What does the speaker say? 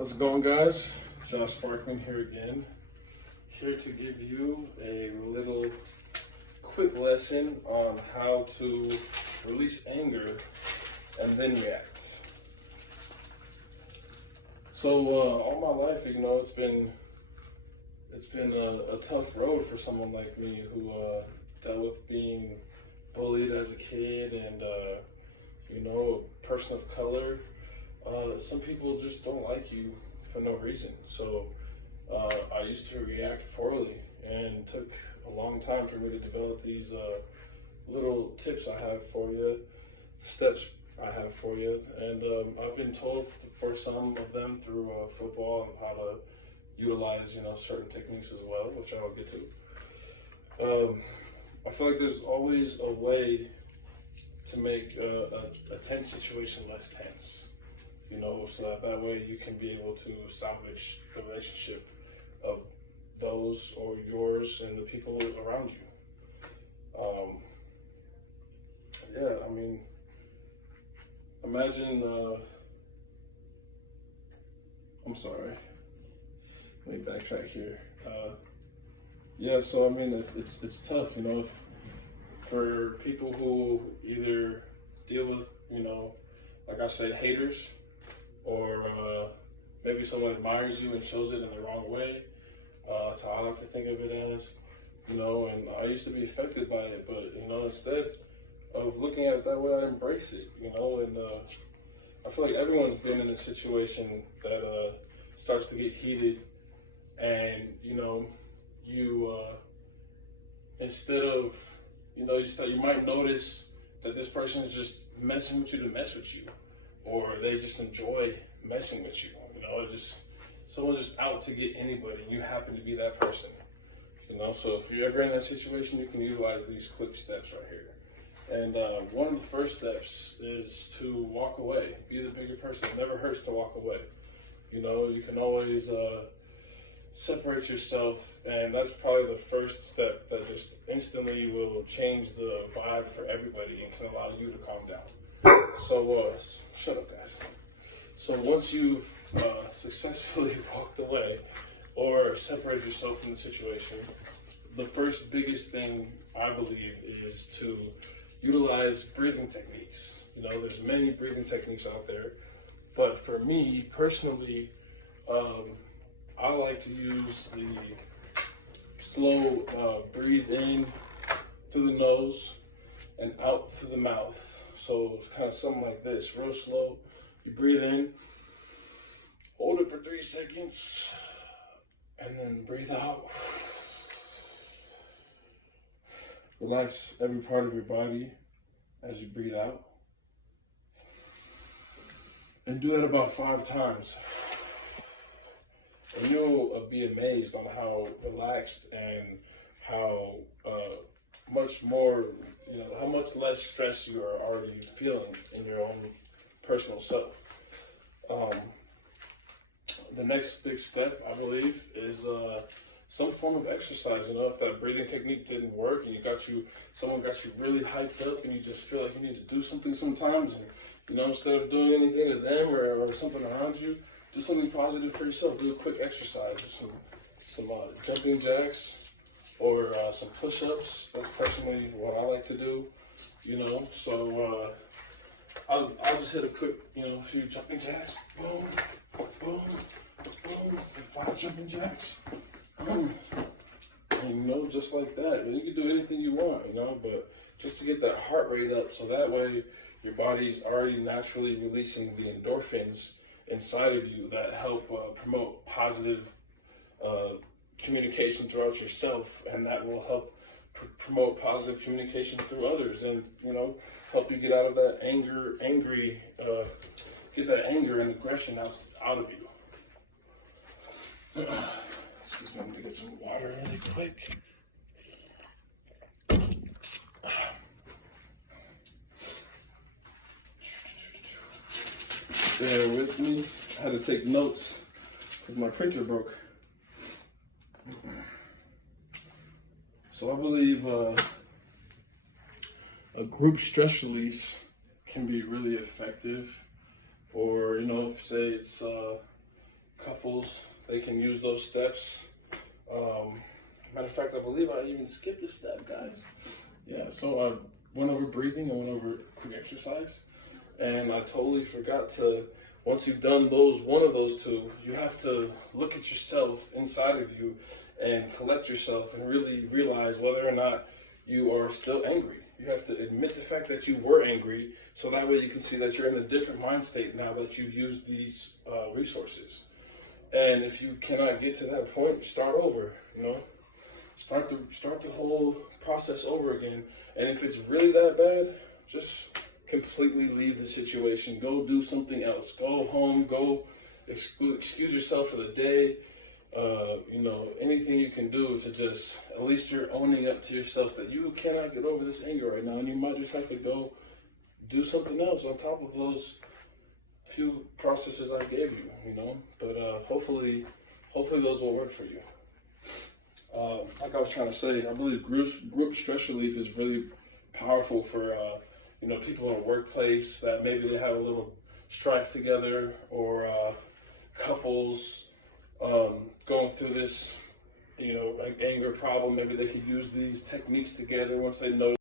How's it going, guys? Josh Sparkman here again. Here to give you a little quick lesson on how to release anger and then react. So all my life, it's been a tough road for someone like me who dealt with being bullied as a kid and a person of color. Some people just don't like you for no reason. So I used to react poorly, and it took a long time for me to develop these little tips I have for you, steps I have for you. And I've been told for some of them through football and how to utilize, certain techniques as well, which I will get to. I feel like there's always a way to make a tense situation less tense, so that way you can be able to salvage the relationship of those or yours and the people around you. Imagine, I'm sorry, let me backtrack here. It's tough, for people who either deal with, like I said, haters, or maybe someone admires you and shows it in the wrong way. That's how I like to think of it as, and I used to be affected by it, but, instead of looking at it that way, I embrace it, and I feel like everyone's been in a situation that starts to get heated, and, instead of, you might notice that this person is just messing with you to mess with you, or they just enjoy messing with you. Someone's just out to get anybody. You happen to be that person. So if you're ever in that situation, you can utilize these quick steps right here. And one of the first steps is to walk away. Be the bigger person. It never hurts to walk away. You can always separate yourself, and that's probably the first step that just instantly will change the vibe for everybody and can allow you to calm down. So, shut up, guys. So once you've successfully walked away or separated yourself from the situation, the first biggest thing I believe is to utilize breathing techniques. There's many breathing techniques out there, but for me personally, I like to use the slow breathe in through the nose and out through the mouth. So it's kind of something like this, real slow. You breathe in, hold it for 3 seconds, and then breathe out. Relax every part of your body as you breathe out. And do that about 5 times. And you'll be amazed on how relaxed and how much more, how much less stress you are already feeling in your own personal self. The next big step, I believe, is some form of exercise. If that breathing technique didn't work and someone got you really hyped up and you just feel like you need to do something sometimes, and instead of doing anything to them or something around you, do something positive for yourself. Do a quick exercise, some jumping jacks, or some push-ups. That's personally what I like to do. So I'll just hit a quick, few jumping jacks. Boom, boom, boom, and 5 jumping jacks. Boom. And just like that. You can do anything you want, but just to get that heart rate up, so that way your body's already naturally releasing the endorphins inside of you that help promote positive communication throughout yourself, and that will help promote positive communication through others, and help you get out of that get that anger and aggression out of you. Excuse me, I'm gonna get some water really quick. Bear with me. I had to take notes because my printer broke. So I believe a group stress release can be really effective. Or, say it's couples, they can use those steps. Matter of fact, I believe I even skipped a step, guys. Yeah, so I went over breathing, I went over quick exercise, and I totally forgot to, once you've done one of those two, you have to look at yourself inside of you and collect yourself and really realize whether or not you are still angry. You have to admit the fact that you were angry, so that way you can see that you're in a different mind state now that you've used these resources. And if you cannot get to that point, start over. Start the whole process over again. And if it's really that bad, just completely leave the situation. Go do something else. Go home. Go excuse yourself for the day. Anything you can do to just, at least you're owning up to yourself that you cannot get over this anger right now, and you might just have to go do something else on top of those few processes I gave you, but hopefully those will work for you. Like I was trying to say, I believe group stress relief is really powerful for people in a workplace that maybe they have a little strife together, or couples going through this, like anger problem. Maybe they could use these techniques together once they know